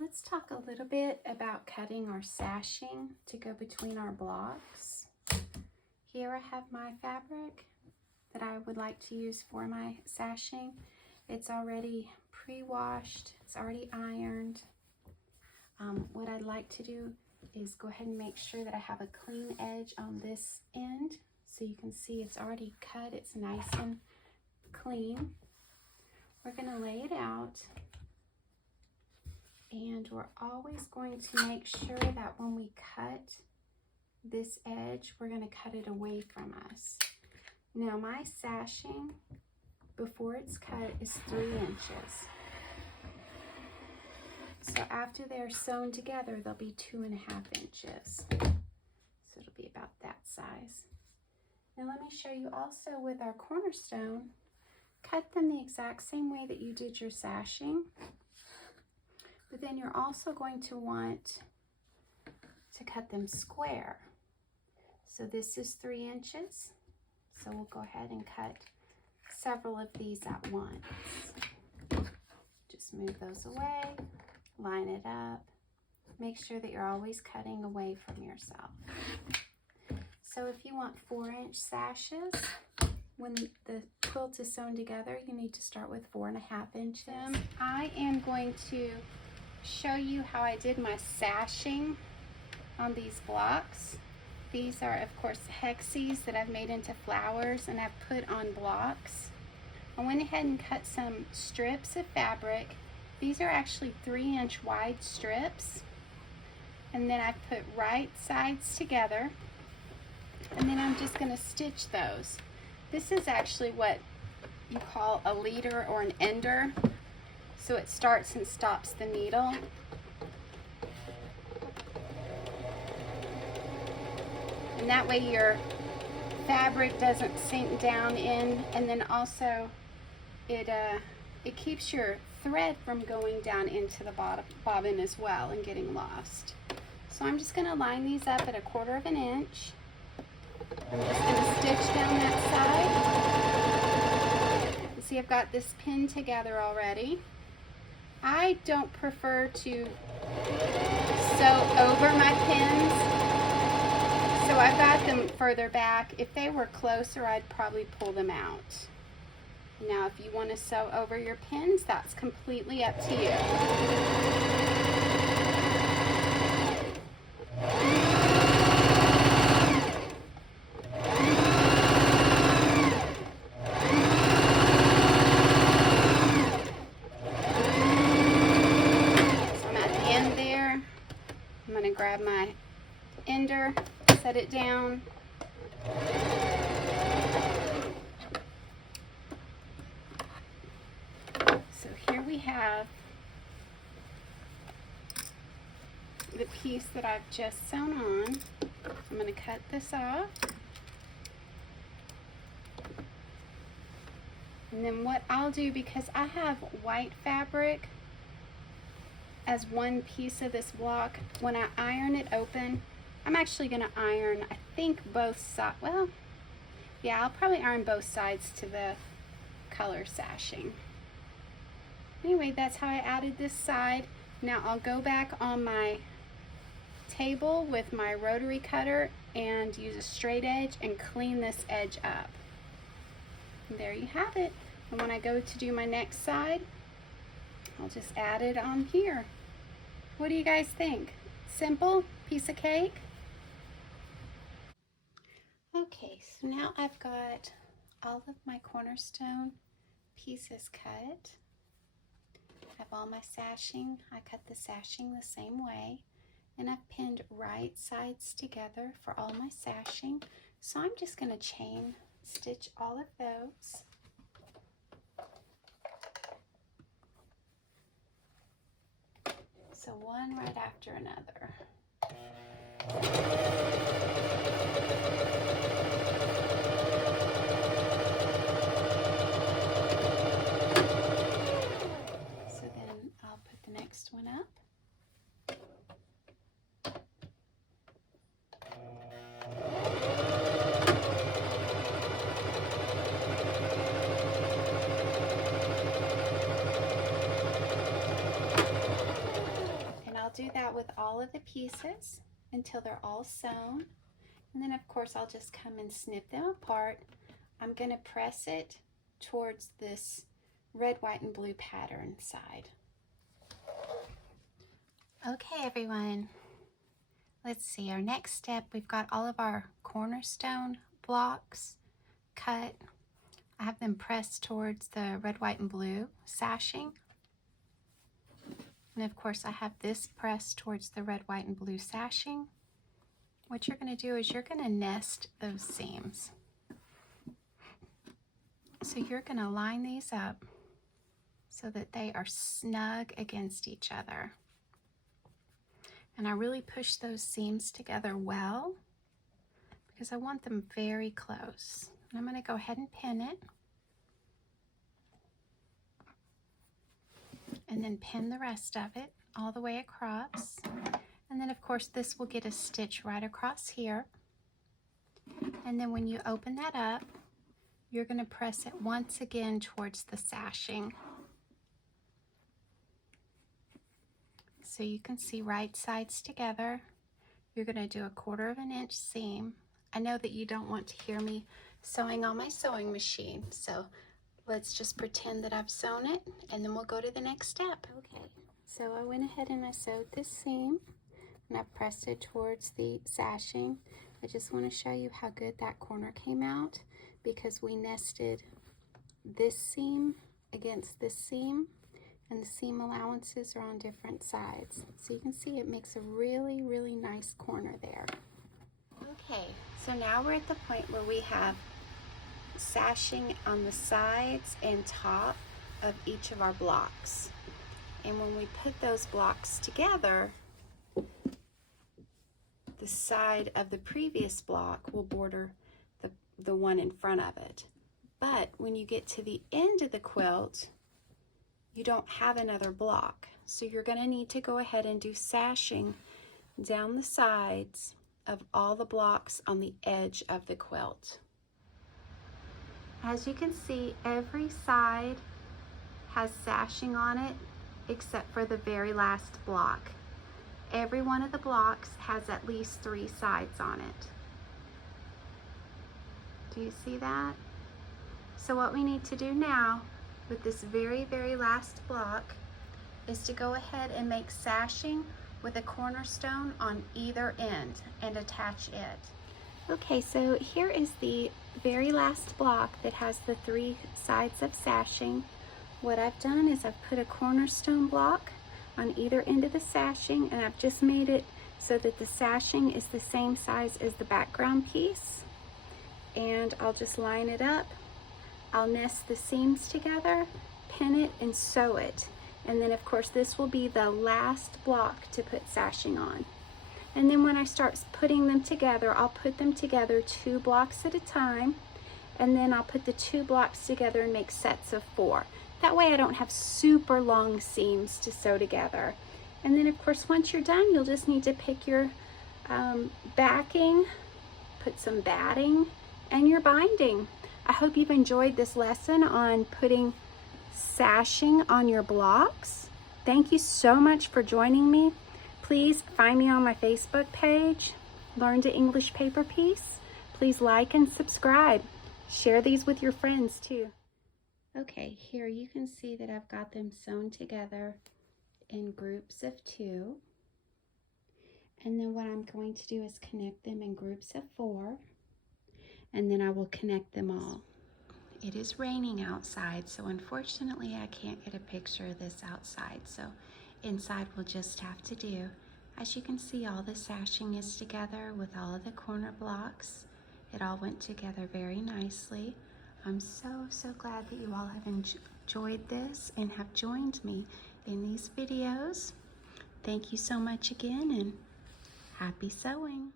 Let's talk a little bit about cutting our sashing to go between our blocks. Here I have my fabric that I would like to use for my sashing. It's already pre-washed, it's already ironed. What I'd like to do is go ahead and make sure that I have a clean edge on this end. So you can see it's already cut, it's nice and clean. We're gonna lay it out, and we're always going to make sure that when we cut this edge, we're gonna cut it away from us. Now my sashing, before it's cut, is 3 inches. So after they're sewn together, they'll be 2.5 inches. So it'll be about that size. Now let me show you also with our cornerstone, cut them the exact same way that you did your sashing. But then you're also going to want to cut them square. So this is 3 inches. So we'll go ahead and cut several of these at once. Just move those away, line it up. Make sure that you're always cutting away from yourself. So if you want 4-inch sashes, when the quilt is sewn together, you need to start with 4.5 inches. I am going to show you how I did my sashing on these blocks. These are, of course, hexes that I've made into flowers and I've put on blocks. I went ahead and cut some strips of fabric. These are actually 3-inch wide strips. And then I put right sides together. And then I'm just going to stitch those. This is actually what you call a leader or an ender. So it starts and stops the needle. And that way your fabric doesn't sink down in, and then also it keeps your thread from going down into the bobbin as well and getting lost. So I'm just going to line these up at 1/4 inch. I'm just going to stitch down that side. You see I've got this pinned together already. I don't prefer to sew over my pins, so I've got them further back. If they were closer, I'd probably pull them out. Now if you want to sew over your pins, that's completely up to you. Grab my ender, set it down. So here we have the piece that I've just sewn on. I'm going to cut this off. And then what I'll do, because I have white fabric as one piece of this block, when I iron it open, I'm actually going to iron, I think, both sides. Well, yeah, I'll probably iron both sides to the color sashing. Anyway, that's how I added this side. Now I'll go back on my table with my rotary cutter and use a straight edge and clean this edge up. And there you have it. And when I go to do my next side, I'll just add it on here. What do you guys think? Simple? Piece of cake? Okay, so now I've got all of my cornerstone pieces cut. I have all my sashing. I cut the sashing the same way. And I've pinned right sides together for all my sashing. So I'm just going to chain stitch all of those. So one right after another. So then I'll put the next one up. with all of the pieces until they're all sewn. And then of course I'll just come and snip them apart. I'm going to press it towards this red, white, and blue pattern side. Okay everyone, let's see, our next step, we've got all of our cornerstone blocks cut. I have them pressed towards the red, white, and blue sashing. And of course I have this pressed towards the red, white, and blue sashing. What you're going to do is you're going to nest those seams. So you're going to line these up so that they are snug against each other. And I really push those seams together well because I want them very close. And I'm going to go ahead and pin it. And then pin the rest of it all the way across. And then of course this will get a stitch right across here. And then when you open that up, you're going to press it once again towards the sashing. So you can see right sides together. You're going to do a 1/4 inch seam. I know that you don't want to hear me sewing on my sewing machine, so let's just pretend that I've sewn it and then we'll go to the next step. Okay, so I went ahead and I sewed this seam and I pressed it towards the sashing. I just want to show you how good that corner came out because we nested this seam against this seam and the seam allowances are on different sides. So you can see it makes a really, really nice corner there. Okay, so now we're at the point where we have sashing on the sides and top of each of our blocks. And when we put those blocks together, the side of the previous block will border the one in front of it. But when you get to the end of the quilt, you don't have another block. So you're going to need to go ahead and do sashing down the sides of all the blocks on the edge of the quilt. As you can see, every side has sashing on it except for the very last block. Every one of the blocks has at least 3 sides on it. Do you see that? So what we need to do now with this very, very last block is to go ahead and make sashing with a cornerstone on either end and attach it. Okay, so here is the very last block that has the 3 sides of sashing. What I've done is I've put a cornerstone block on either end of the sashing and I've just made it so that the sashing is the same size as the background piece. And I'll just line it up. I'll nest the seams together, pin it, and sew it. And then of course this will be the last block to put sashing on. And then when I start putting them together, I'll put them together 2 blocks at a time. And then I'll put the 2 blocks together and make sets of 4. That way I don't have super long seams to sew together. And then of course once you're done, you'll just need to pick your backing, put some batting, and your binding. I hope you've enjoyed this lesson on putting sashing on your blocks. Thank you so much for joining me. Please find me on my Facebook page, Learn to English Paper Piece. Please like and subscribe. Share these with your friends too. Okay, here you can see that I've got them sewn together in groups of 2. And then what I'm going to do is connect them in groups of 4. And then I will connect them all. It is raining outside, so unfortunately I can't get a picture of this outside, so inside we'll just have to do. As you can see, all the sashing is together with all of the corner blocks. It all went together very nicely. I'm so glad that you all have enjoyed this and have joined me in these videos. Thank you so much again, and happy sewing.